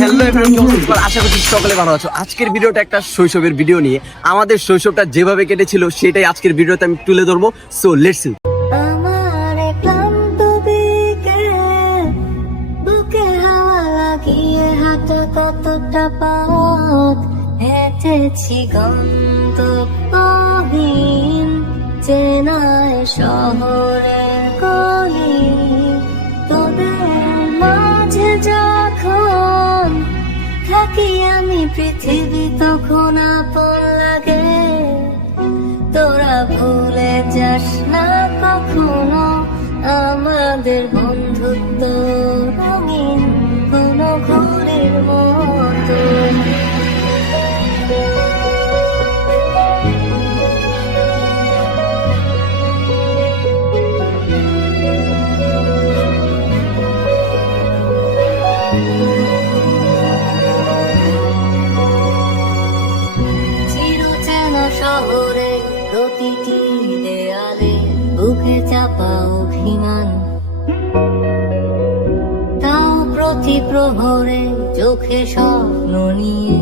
Hello everyone, আশা করছি সকলে ভালো আছো। আজকের ভিডিওটা একটা শৈশবের ভিডিও নিয়ে, আমাদের শৈশবটা যেভাবে কেটেছিল সেটাই আজকের ভিডিওতে আমি তুলে ধরবো। So let's see. আমার ক্লান্ত বিকেল, বুকে হাওয়া লাগিয়ে হাঁটা কতটা পথ হেঁটেছি গন্তব্যহীন চেনায় শহরের গলি। তোদের মাঝে যখন থাকি আমি, পৃথিবী তখন আপন লাগে। তোরা ভুলে যাস না কখনো আমাদের বন্ধুত্ব রঙিন কোনো ঘড়ির মতো। চিরচেনা শহরে প্রতিটি দেয়ালে বুকে চাপা অভিমান, তাও প্রতি প্রহরে চোখে স্বপ্ন নিয়ে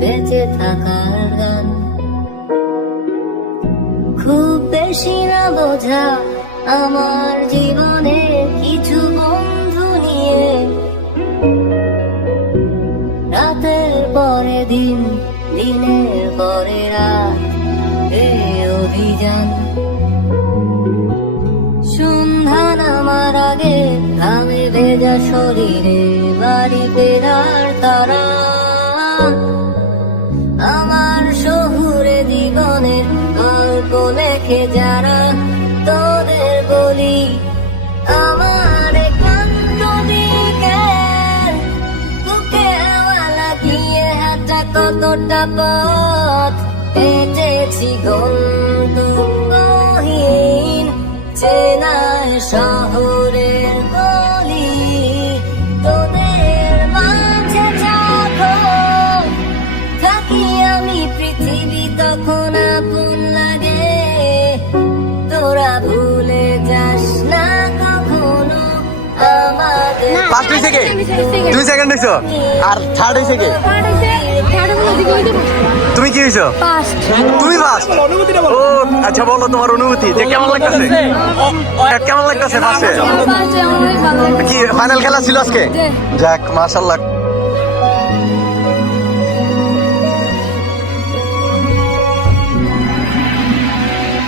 বেঁচে থাকার গান। খুব বেশি না বোঝা আমার জীবনে কিছু বন্ধু নিয়ে, রাতের পরে দিন, দিনের পরে রাত, এই অভিযান। সন্ধ্যা নামার আগে ঘামে ভেজা শরীরে বাড়ি ফেরার তারা, আমার শহুরে জীবনের গল্প লেখে যারা, তোদের বলি আমার ক্লান্ত বিকেল, বুকে হাওয়া লাগিয়ে হাঁটা কতটা পথ হেঁটেছি গন্তব্যহীন চেনায় শহরের গলি। তোদের মাঝে যখন থাকি আমি, পৃথিবী তখন আপন লাগে। তোরা ভুলে যাস না কখনো আমাদের। ফার্স্ট হইছে কে? 2 সেকেন্ড হইছো, আর থার্ড হইছে কে? তুমি কি হইছো? তুমি ফার্স্ট। ও আচ্ছা, বলো তোমার অনুভূতি যে কেমন লাগতেছে? কেমন লাগতেছে ফার্স্টে? কি ফাইনাল খেলা ছিল আজকে? যাক মাশাআল্লাহ,